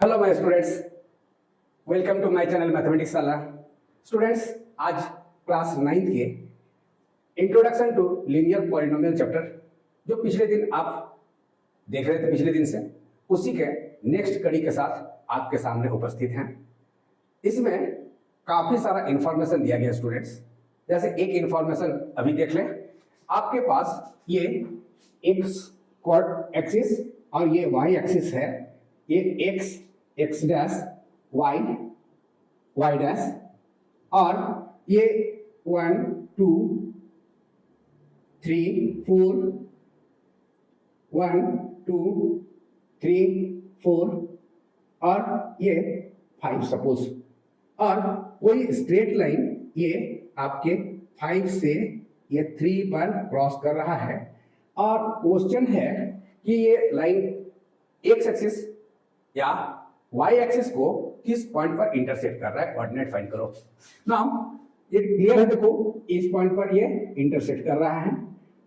Hello my students, welcome to my channel mathematics वाला। Students, आज class 9th के introduction to linear polynomial chapter जो पिछले दिन आप देख रहे थे, पिछले दिन से उसी के नेक्स्ट कड़ी के साथ आपके सामने उपस्थित हैं। इसमें काफ़ी सारा इंफॉर्मेशन दिया गया स्टूडेंट्स। जैसे एक इंफॉर्मेशन अभी देख लें, आपके पास ये एक्स क्वाड एक्सिस और ये वाई एक्सिस है। ये x x dash y y dash और ये 1 2 3 4 1 2 3 4 और ये 5 सपोज, और कोई स्ट्रेट लाइन ये आपके 5 से ये 3 पर क्रॉस कर रहा है। और क्वेश्चन है कि ये लाइन एक्स एक्सिस या वाई एक्सिस को किस पॉइंट पर इंटरसेक्ट कर रहा है, कोऑर्डिनेट फाइंड करो। नाउ ये क्लियर है, देखो इस पॉइंट पर ये इंटरसेक्ट कर रहा है,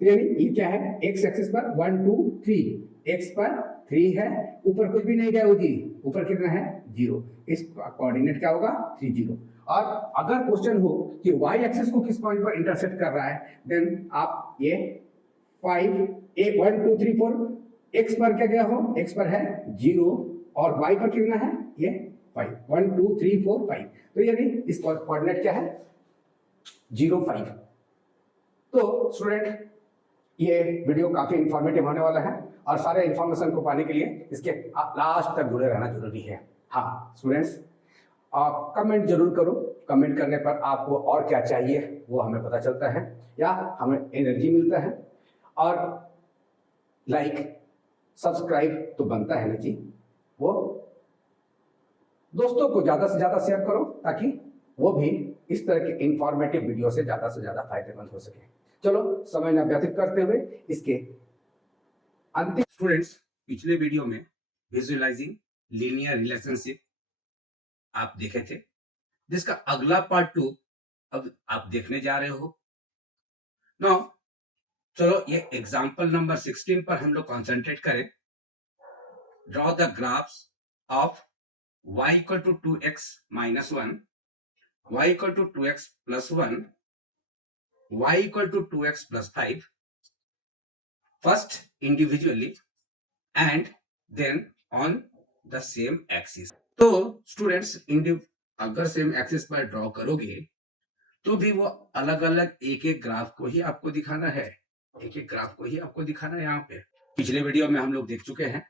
यानी ये क्या है, एक्स एक्सिस पर 1 2 3, एक्स पर 3 है, ऊपर कुछ भी नहीं गया जी, ऊपर कितना है 0, इस कोऑर्डिनेट क्या होगा 3 0। और अगर क्वेश्चन हो कि वाई एक्सिस को किस पॉइंट पर इंटरसेक्ट कर रहा है, देन आप ये 5 1 2 3 4 एक्स पर क्या गया हो, एक्स पर है 0 और y पर कितना है ये 5, 1 2 3 4 5, तो यानी इसका कोऑर्डिनेट क्या है 0 5। तो स्टूडेंट, ये वीडियो काफी इंफॉर्मेटिव होने वाला है और सारे इंफॉर्मेशन को पाने के लिए इसके लास्ट तक जुड़े रहना जरूरी है। हाँ स्टूडेंट्स, कमेंट जरूर करो, कमेंट करने पर आपको और क्या चाहिए वो हमें पता चलता है या हमें एनर्जी मिलता है। और लाइक सब्सक्राइब तो बनता है ना जी, वो दोस्तों को ज्यादा से ज्यादा शेयर करो ताकि वो भी इस तरह के इंफॉर्मेटिव वीडियो से ज्यादा फायदेमंद हो सके। चलो समय न व्यतीत करते हुए इसके अंतिम, स्टूडेंट्स पिछले वीडियो में विजुअलाइजिंग लीनियर रिलेशनशिप आप देखे थे, जिसका अगला पार्ट 2 अब आप देखने जा रहे हो। नो चलो ये एग्जांपल नंबर 16 पर हम लोग कंसंट्रेट करें। Draw the graphs of y equal to 2x minus 1, y equal to 2x plus 1, y equal to 2x plus 5, first individually and then on the same axis। तो students, अगर same axis पर draw करोगे तो भी वो अलग अलग एक एक ग्राफ को ही आपको दिखाना है, एक एक ग्राफ को ही आपको दिखाना है। यहाँ पे पिछले वीडियो में हम लोग देख चुके हैं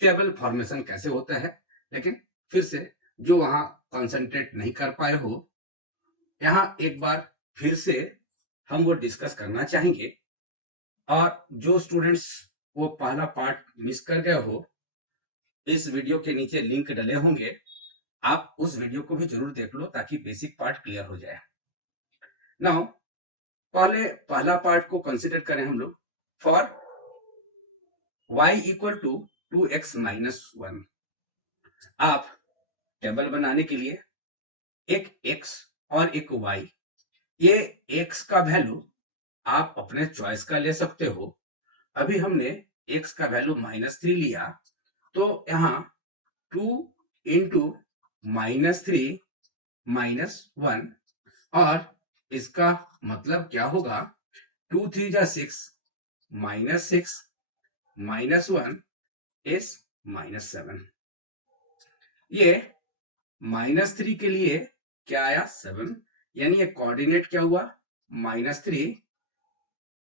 टेबल फॉर्मेशन कैसे होता है, लेकिन फिर से जो वहां कंसंट्रेट नहीं कर पाए हो, यहाँ एक बार फिर से हम वो डिस्कस करना चाहेंगे। और जो स्टूडेंट्स वो पहला पार्ट मिस कर गए हो, इस वीडियो के नीचे लिंक डले होंगे, आप उस वीडियो को भी जरूर देख लो ताकि बेसिक पार्ट क्लियर हो जाए। नाउ पहला पार्ट को कंसिडर करें हम लोग। For y equal to 2x minus 1, आप टेबल बनाने के लिए एक x और एक y, ये x का वैल्यू आप अपने चॉइस का ले सकते हो। अभी हमने x का वैल्यू -3 लिया, तो यहाँ 2 इंटू -3 -1, और इसका मतलब क्या होगा, 2 3 जा 6, -6 -1 इज -7। ये -3 के लिए क्या आया 7, यानी ये कोऑर्डिनेट क्या हुआ -3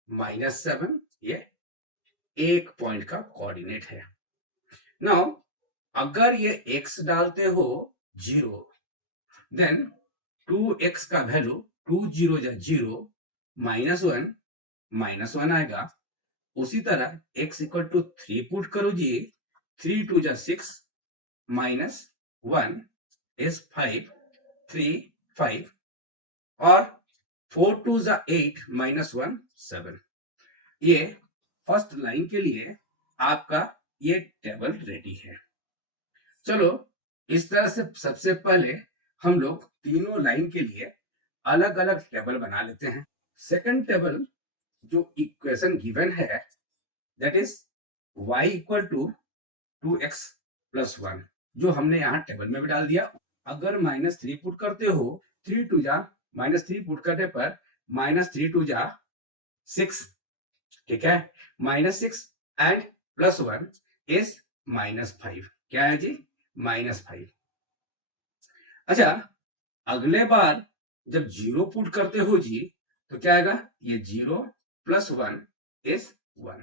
-7, ये एक पॉइंट का कोऑर्डिनेट है। नाउ अगर ये x डालते हो 0, देन 2x का वैल्यू 2 0 जा 0 -1 आएगा। उसी तरह x इक्वल टू 3 पुट करो जी, 3 2 जा 6 -1 इज 5 3 5, और 4 2 जा 8 -1 7। ये फर्स्ट लाइन के लिए आपका ये टेबल रेडी है। चलो इस तरह से सबसे पहले हम लोग तीनों लाइन के लिए अलग अलग टेबल बना लेते हैं। सेकंड टेबल जो इक्वेशन गिवन है, that is y equal to 2x +1 जो हमने यहाँ टेबल में भी डाल दिया। अगर -3 पुट करते हो, 3 टू जा -3 पुट करने पर -3 टू जा 6, ठीक है, -6 एंड +1 इज -5। क्या है जी? -5। अच्छा, अगले बार जब 0 पुट करते हो जी, तो क्या आएगा? ये 0 +1 इज 1।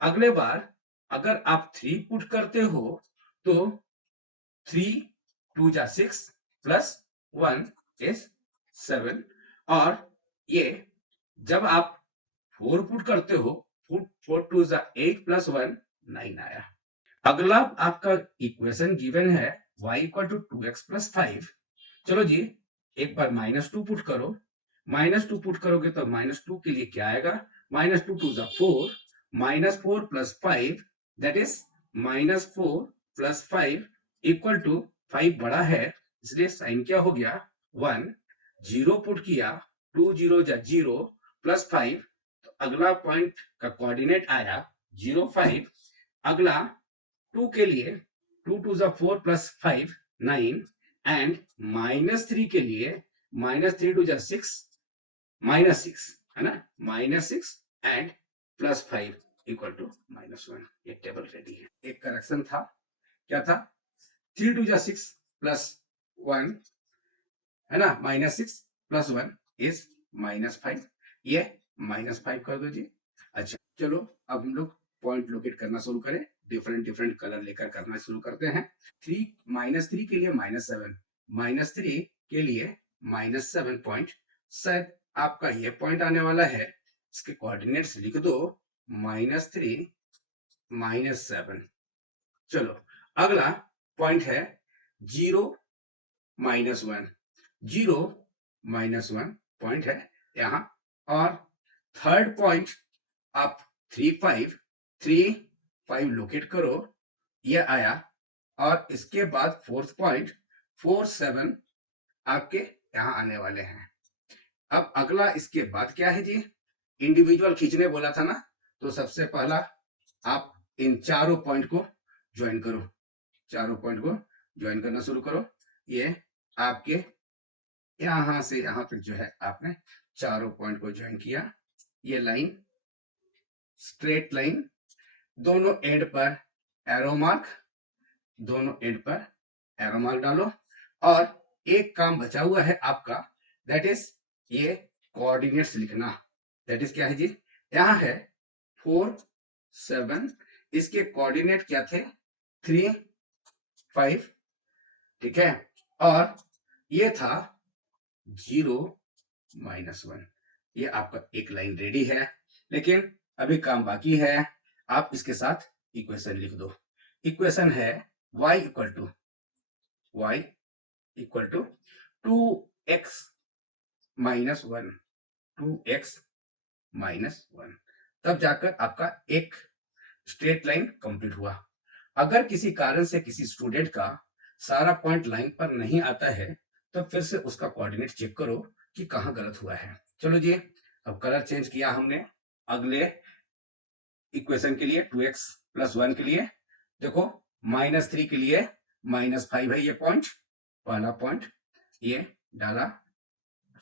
अगले बार अगर आप 3 पुट करते हो, तो 3 टू जा 6 +1 इज 7। और ये जब आप 4 पुट करते हो, 4 टू जा 8 +1 9 आया। अगला आपका इक्वेशन गिवन है y इक्वल टू 2x + 5। चलो जी, एक बार -2 पुट करो। -2 पुट करोगे तो -2 के लिए क्या आएगा? -2 टू जा 4, -4 + 5 दैट इज -4 + 5 इक्वल टू 5 बड़ा है, इसलिए साइन क्या हो गया? 1। 0 पुट किया, 2 0 जा 0 +5, तो अगला पॉइंट का कोऑर्डिनेट आया 0 5। अगला 2 के लिए 2 टू जा 4 + 5 9 एंड -3 के लिए -3 टू जा 6 -6 है ना, -6 एंड +5 इक्वल टू -1। ये टेबल रेडी है। एक करेक्शन था, क्या था? 3 टू जा 6 +1 है ना, -6 +1 इज -5। ये -5 कर दो जी। अच्छा चलो, अब हम लोग पॉइंट लोकेट करना शुरू करें। डिफरेंट डिफरेंट कलर लेकर करना शुरू करते हैं। -3 के लिए -7, -3 के लिए -7 पॉइंट, शायद आपका ये पॉइंट आने वाला है। इसके कोऑर्डिनेट्स लिख दो, -3 -7। चलो, अगला पॉइंट है 0 -1, 0 -1 पॉइंट है यहाँ। और थर्ड पॉइंट आप 3 5 लोकेट करो, ये आया। और इसके बाद फोर्थ पॉइंट 4 7 आपके यहाँ आने वाले हैं। अब अगला इसके बाद क्या है जी? इंडिविजुअल खींचने बोला था ना, तो सबसे पहला आप इन चारों पॉइंट को ज्वाइन करो। चारों पॉइंट को ज्वाइन करना शुरू करो। ये आपके यहां से यहां तक जो है, आपने चारों पॉइंट को ज्वाइन किया। ये लाइन स्ट्रेट लाइन, दोनों एंड पर एरो मार्क, दोनों एंड पर एरो मार्क डालो। और एक काम बचा हुआ है आपका, दैट इज ये कोऑर्डिनेट्स लिखना। दैट इज क्या है जी? यहाँ है 4 7, इसके कोऑर्डिनेट क्या थे? 3 5, ठीक है। और ये था 0 -1। ये आपका एक लाइन रेडी है, लेकिन अभी काम बाकी है। आप इसके साथ इक्वेशन लिख दो। इक्वेशन है y equal to 2x -1, 2x -1, तब जाकर आपका एक स्ट्रेट लाइन कंप्लीट हुआ। अगर किसी कारण से किसी स्टूडेंट का सारा पॉइंट लाइन पर नहीं आता है, तो फिर से उसका कोऑर्डिनेट चेक करो कि कहाँ गलत हुआ है। चलो जी, अब कलर चेंज किया हमने। अगले इक्वेशन के लिए 2x + 1 के लिए देखो, -3 के लिए -5 है ये पॉइंट, पहला पॉइंट ये डाला,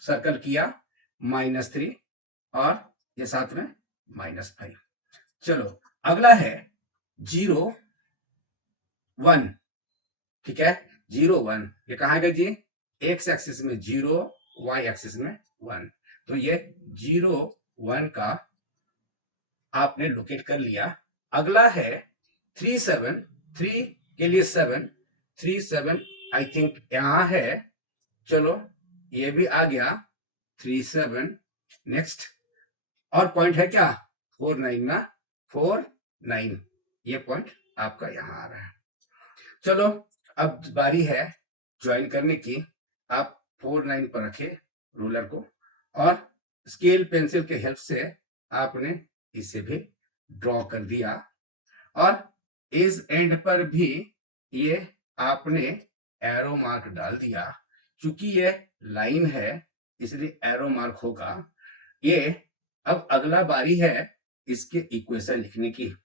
सर्कल किया -3 और ये साथ में -5। चलो, अगला है 0 1, ठीक है। 0 1 ये कहाँ गया जी? एक्स एक्सिस में 0, y एक्सिस में 1। तो ये 0 1 का आपने लोकेट कर लिया। अगला है 3 7, 3 के लिए 7, 3 7 आई थिंक यहां है। चलो, ये भी आ गया 3 7। नेक्स्ट और पॉइंट है क्या? 4 9 ना, 4 9 ये पॉइंट आपका यहां आ रहा है। चलो, अब बारी है ज्वाइन करने की। आप 4 9 पर रखे रूलर को, और स्केल पेंसिल के हेल्प से आपने इसे भी ड्रॉ कर दिया। और इस एंड पर भी ये आपने एरो मार्क डाल दिया। क्योंकि ये लाइन है, इसलिए एरो मार्क होगा ये। अब अगला बारी है इसके इक्वेशन लिखने की।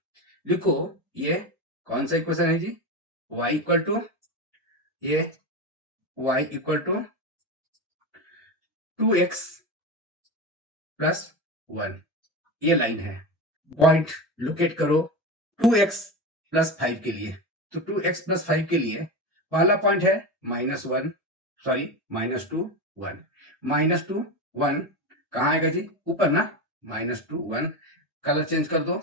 लिखो, ये कौन सा इक्वेशन है जी? y इक्वल टू ये y equal to 2x plus 1, ये लाइन है। पॉइंट लोकेट करो 2x प्लस 5 के लिए। तो 2x प्लस 5 के लिए पहला पॉइंट है -1, सॉरी -2 1, -2 1 कहाँ आएगा जी? ऊपर ना, -2 1। कलर चेंज कर दो,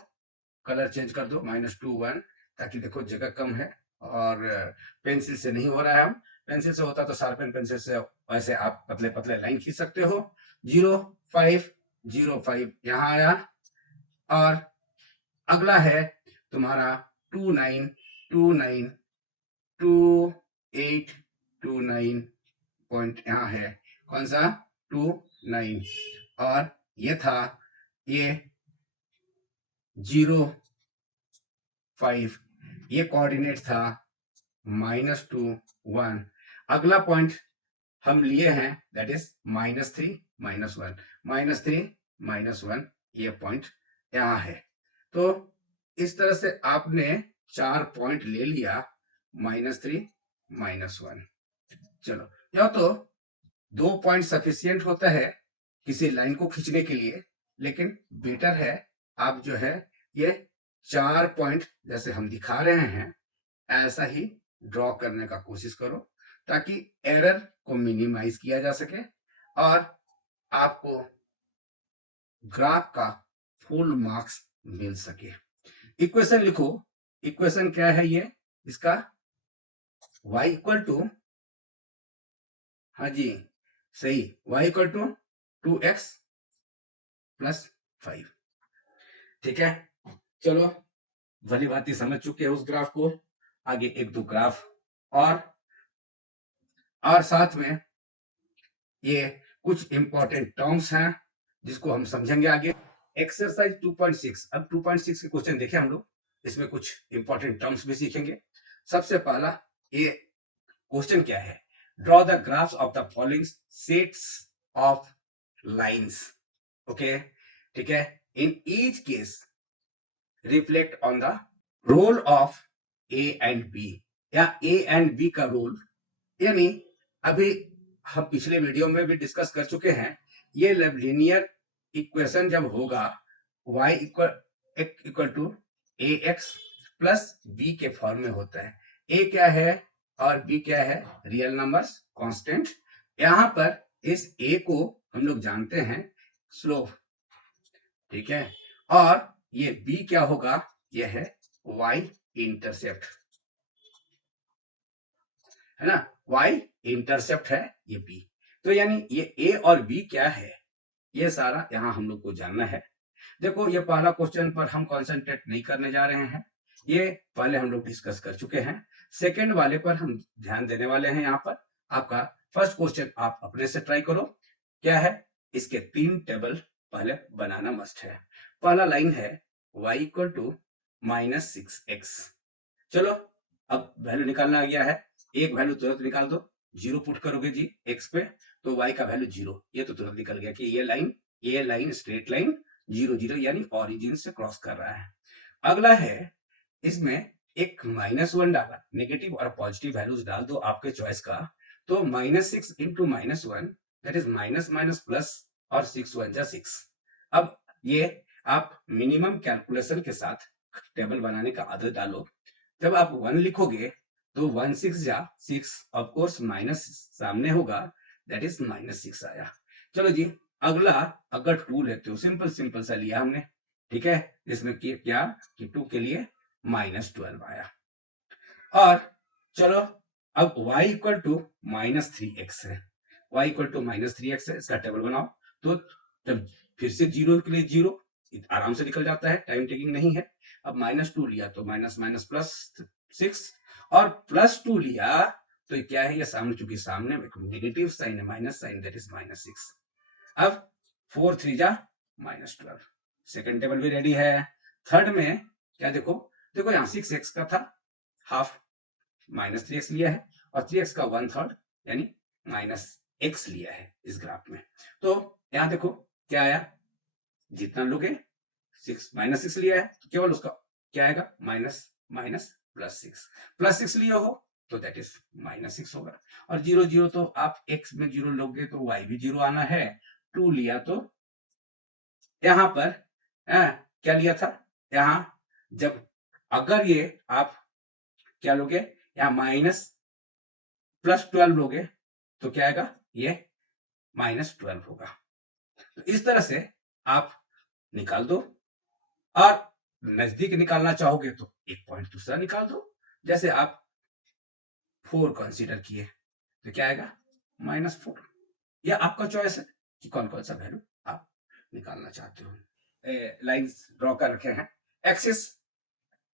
कलर चेंज कर दो, -2 1, ताकि देखो जगह कम है और पेंसिल से नहीं हो रहा है। हम पेंसिल से होता तो शार्पन पेंसिल से वैसे आप पतले पतले लाइन खींच सकते हो। 0 5 0 5 यहाँ आया। और अगला है तुम्हारा 2 9 2 9 2 8 2 9 पॉइंट यहाँ है। कौन सा? 2 9। और ये था ये 0 5, ये कोऑर्डिनेट था -2 1। अगला पॉइंट हम लिए हैं दैट इज -3 -1, -3 -1, ये पॉइंट यहाँ है। तो इस तरह से आपने 4 पॉइंट ले लिया, -3 -1। चलो, या तो 2 पॉइंट सफिशियंट होता है किसी लाइन को खींचने के लिए, लेकिन बेटर है आप जो है ये 4 पॉइंट जैसे हम दिखा रहे हैं ऐसा ही ड्रॉ करने का कोशिश करो, ताकि एरर को मिनिमाइज किया जा सके और आपको ग्राफ का फुल मार्क्स मिल सके। इक्वेशन लिखो। इक्वेशन क्या है ये इसका? y इक्वल टू, हाँ जी सही, y equal to 2x plus 5। ठीक है, चलो भली भांति समझ चुके हैं उस ग्राफ को। आगे एक दो ग्राफ और साथ में ये कुछ इंपॉर्टेंट टर्म्स हैं जिसको हम समझेंगे आगे। एक्सरसाइज 2.6, अब 2.6 के क्वेश्चन देखें हम लोग, इसमें कुछ इंपॉर्टेंट टर्म्स भी सीखेंगे। सबसे पहला ये क्वेश्चन क्या है? Draw the graphs of the following sets of lines. Okay, ठीक है। In each case reflect on the role of a and b, या ए एंड बी का रोल, यानी अभी हम पिछले वीडियो में भी डिस्कस कर चुके हैं, ये लीनियर इक्वेशन जब होगा y equal to a x plus b के फॉर्म में होता है। a क्या है और b क्या है? Real numbers, constant. यहां पर इस a को हम लोग जानते हैं स्लोप, ठीक है। और ये b क्या होगा? ये है y इंटरसेप्ट, है ना, y इंटरसेप्ट है ये b। तो यानी ये a और b क्या है, ये सारा यहां हम लोग को जानना है। देखो, ये पहला क्वेश्चन पर हम कंसंट्रेट नहीं करने जा रहे हैं, ये पहले हम लोग डिस्कस कर चुके हैं। सेकंड वाले पर हम ध्यान देने वाले हैं। यहाँ पर आपका फर्स्ट क्वेश्चन आप अपने से ट्राई करो। क्या है? इसके 3 टेबल पहले बनाना मस्ट है। पहला लाइन है y इक्वल टू -6x। चलो, अब वैल्यू निकालना आ गया है। एक वैल्यू तुरंत निकाल दो, 0 पुट करोगे जी x पे तो y का वैल्यू 0, ये तो तुरंत निकल गया कि ये लाइन स्ट्रेट लाइन 0 0 यानी ऑरिजिन से क्रॉस कर रहा है। अगला है, इसमें एक -1 डाला, नेगेटिव और पॉजिटिव वैल्यूज डाल दो आपके चॉइस का। तो -6 into -1 that is minus minus plus, और 6 1 जा 6। अब ये आप मिनिमम कैलकुलेशन के साथ टेबल बनाने का आदत डालो। जब आप 1 लिखोगे तो 1 6 जा 6, ऑफ कोर्स माइनस सामने होगा, दैट इज -6 आया। चलो जी, अगला अगर 2 लेते हो, सिंपल सिंपल सा लिया हमने, ठीक है। इसमें क्या कि 2 के लिए -12 आया। और चलो, अब y इक्वल टू -3x है, y इक्वल टू -3x है, इसका टेबल बनाओ। तो जब फिर से 0 के लिए 0 आराम से निकल जाता है, टाइम टेकिंग नहीं है। अब -2 लिया तो माइनस माइनस प्लस 6, और +2 लिया तो क्या है? ये सामने, चूंकि सामने नेगेटिव साइन है, माइनस साइन, दैट इज -6। अब 4 3 जा -12। सेकंड टेबल भी रेडी है। थर्ड में क्या देखो, देखो यहाँ 6x का था हाफ, -3x लिया है, और 3x का 1/3 यानी -x लिया है इस ग्राफ में। तो यहाँ देखो क्या आया, जितना लोगे 6 -6 लिया है तो केवल उसका क्या आएगा? माइनस माइनस प्लस सिक्स लिए हो तो दैट इज -6 होगा। और 0 0 तो आप x में 0 लोगे तो y भी 0 आना है। 2 लिया तो यहां पर क्या लिया था, यहां जब अगर ये आप क्या लोगे, यहां +12 लोगे तो क्या आएगा, ये -12 होगा। तो इस तरह से आप निकाल दो। और नजदीक निकालना चाहोगे तो एक पॉइंट दूसरा निकाल दो। जैसे आप 4 कंसीडर किए तो क्या आएगा, -4। यह आपका चॉइस है कि कौन कौन सा वैल्यू आप निकालना चाहते हो। लाइंस ड्रॉ कर रखे हैं। एक्सिस,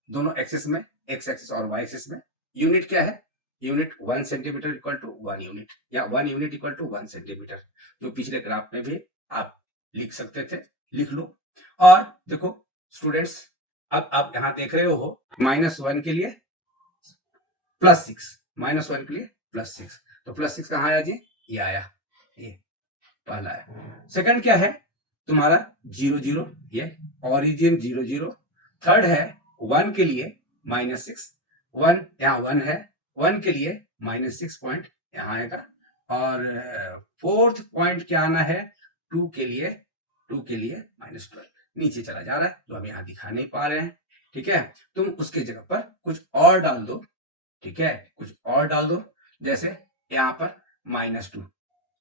दोनों एक्सिस में, एक्स एक्सिस और वाई एक्सिस में यूनिट क्या है, unit 1 centimetre equal to 1 unit, या 1 यूनिट इक्वल टू 1 सेंटीमीटर। जो पिछले ग्राफ में भी आप लिख सकते थे, लिख लो। और देखो स्टूडेंट्स, अब आप यहां देख रहे हो -1 के लिए +6, -1 के लिए +6, तो +6 कहां आया जी, ये आया, ये पहला है। सेकंड क्या है तुम्हारा 0 0, ये ओरिजिन 0 0। थर्ड है 1 के लिए -6, 1 यहाँ 1 है, 1 के लिए -6 पॉइंट यहाँ आएगा। और फोर्थ पॉइंट क्या आना है, 2 के लिए -12 नीचे चला जा रहा है, जो हम यहाँ दिखा नहीं पा रहे हैं। ठीक है, तुम उसके जगह पर कुछ और डाल दो। ठीक है, कुछ और डाल दो, जैसे यहाँ पर -2,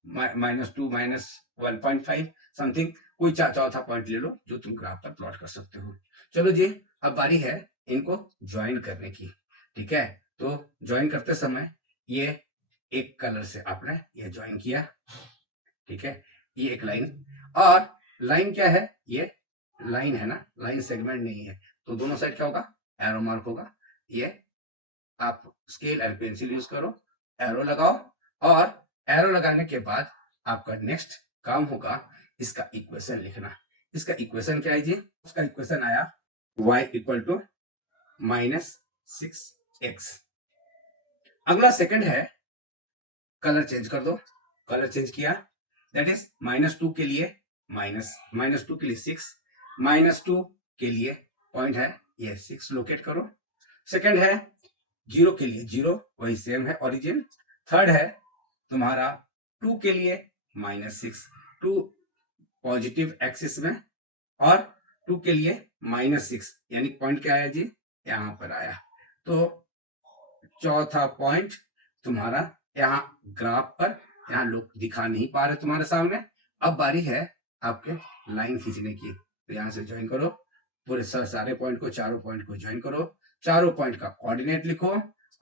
-2 -1.5 समथिंग, कोई चौथा पॉइंट ले लो जो तुम ग्राफ पर प्लॉट कर सकते हो। चलो जी, अब बारी है इनको ज्वाइन करने की। ठीक है, तो ज्वाइन करते समय ये एक कलर से आपने ये ज्वाइन किया। ठीक है, ये एक लाइन, और लाइन क्या है, ये लाइन है ना, लाइन सेगमेंट नहीं है, तो दोनों साइड क्या होगा, एरो मार्क होगा। ये आप स्केल और पेंसिल यूज करो, एरो लगाओ, और एरो लगाने के बाद आपका नेक्स्ट काम होगा इसका इक्वेशन लिखना। इसका इक्वेशन क्या है जी, उसका इक्वेशन आया y इक्वल टू -6x। अगला सेकंड है कलर चेंज कर दो, कलर चेंज किया, दैट इज -2 के लिए -2 के लिए 6, -2 के लिए पॉइंट है ये 6 लोकेट करो। सेकंड है 0 के लिए 0, वही सेम है ओरिजिन। थर्ड है तुम्हारा 2 के लिए -6, 2 पॉजिटिव एक्सिस में, और 2 के लिए -6, यानी पॉइंट क्या आया जी, यहां पर आया। तो चौथा पॉइंट तुम्हारा यहाँ ग्राफ पर, यहाँ लोग दिखा नहीं पा रहे तुम्हारे सामने। अब बारी है आपके लाइन खींचने की, तो यहाँ से ज्वाइन करो पूरे सारे पॉइंट को, चारों पॉइंट को ज्वाइन करो, चारों पॉइंट का कोऑर्डिनेट लिखो,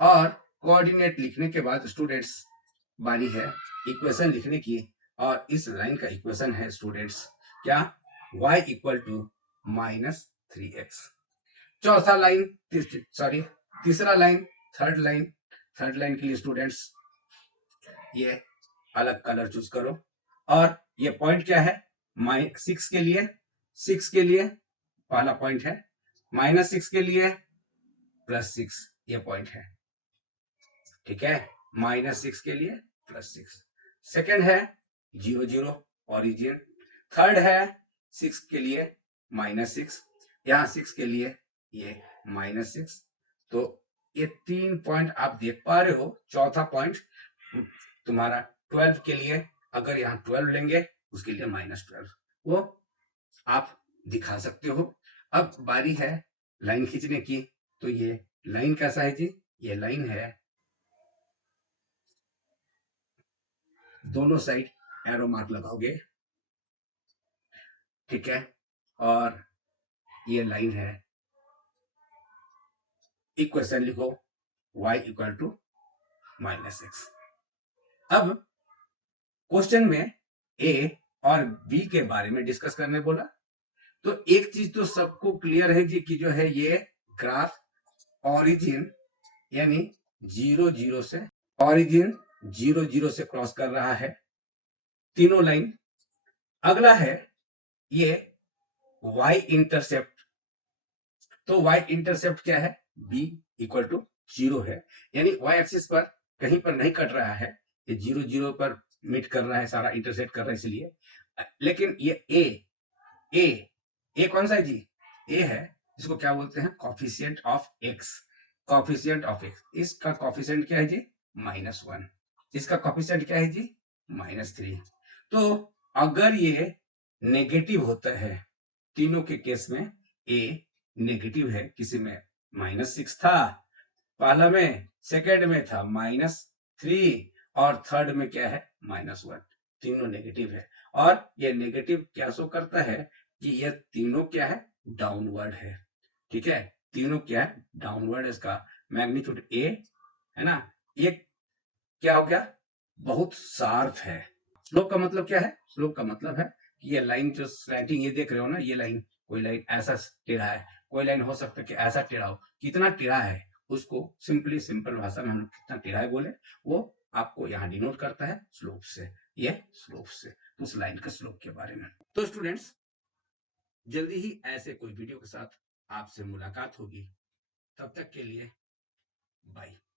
और कोऑर्डिनेट लिखने के बाद स्टूडेंट्स बारी है इक्वेशन लिखने की। और इस लाइन का इक्वेशन है स्टूडेंट्स क्या, y इक्वल टू -3x। चौथा लाइन, सॉरी तीसरा लाइन, थर्ड लाइन के लिए स्टूडेंट्स ये अलग कलर चूज करो। और ये पॉइंट क्या है, -6 के लिए पहला पॉइंट है, -6 के लिए +6 ये पॉइंट है। ठीक है, -6 के लिए +6। सेकेंड है 0 0 ओरिजिन। थर्ड है 6 के लिए -6, यहाँ 6 के लिए ये -6। तो ये 3 पॉइंट आप देख पा रहे हो। चौथा पॉइंट तुम्हारा 12 के लिए, अगर यहाँ 12 लेंगे उसके लिए -12, वो आप दिखा सकते हो। अब बारी है लाइन खींचने की, तो ये लाइन कैसा है जी, ये लाइन है दोनों साइड एरो मार्क लगाओगे। ठीक है, और ये लाइन है, इक्वेशन लिखो y इक्वल टू -x। अब क्वेश्चन में a और b के बारे में डिस्कस करने बोला, तो एक चीज तो सबको क्लियर है जी कि जो है ये ग्राफ ओरिजिन यानी 0 0 से, ओरिजिन 0 0 से क्रॉस कर रहा है, तीनों लाइन। अगला है ये y इंटरसेप्ट, तो y इंटरसेप्ट क्या है, b इक्वल टू 0 है, यानी y एक्सिस पर कहीं पर नहीं कट रहा है, ये 0 0 पर मीट कर रहा है, सारा इंटरसेक्ट कर रहा है इसलिए। लेकिन ये a कौन सा है जी, a है, इसको क्या बोलते हैं, coefficient of x। Coefficient of x, इसका कॉफिशिएंट क्या है जी -1, इसका कॉफिशिएंट क्या है जी -3। तो अगर ये नेगेटिव होता है, तीनों के केस में ए नेगेटिव है, किसी में -6 था पहला में, सेकेंड में था -3 और थर्ड में क्या है -1, तीनों नेगेटिव है। और ये नेगेटिव क्या शो करता है कि ये तीनों क्या है डाउनवर्ड है, ठीक है, तीनों क्या है डाउनवर्ड, इसका मैग्नीट्यूड ए है ना, ये क्या हो गया बहुत शार्प है। स्लोप का मतलब क्या है, स्लोप का मतलब है कि ये लाइन जो स्लैंटिंग ये देख रहे हो ना, ये लाइन, कोई लाइन ऐसा टेढ़ा है, कोई लाइन हो सकता है कि ऐसा टेढ़ा हो, कितना टेढ़ा है उसको सिंपली सिंपल भाषा में हम लोग कितना टेढ़ा है बोले, वो आपको यहाँ डिनोट करता है स्लोप से, ये स्लोप से, उस लाइन के स्लोप के बारे में। तो स्टूडेंट्स जल्दी ही ऐसे कोई वीडियो के साथ आपसे मुलाकात होगी, तब तक के लिए बाय।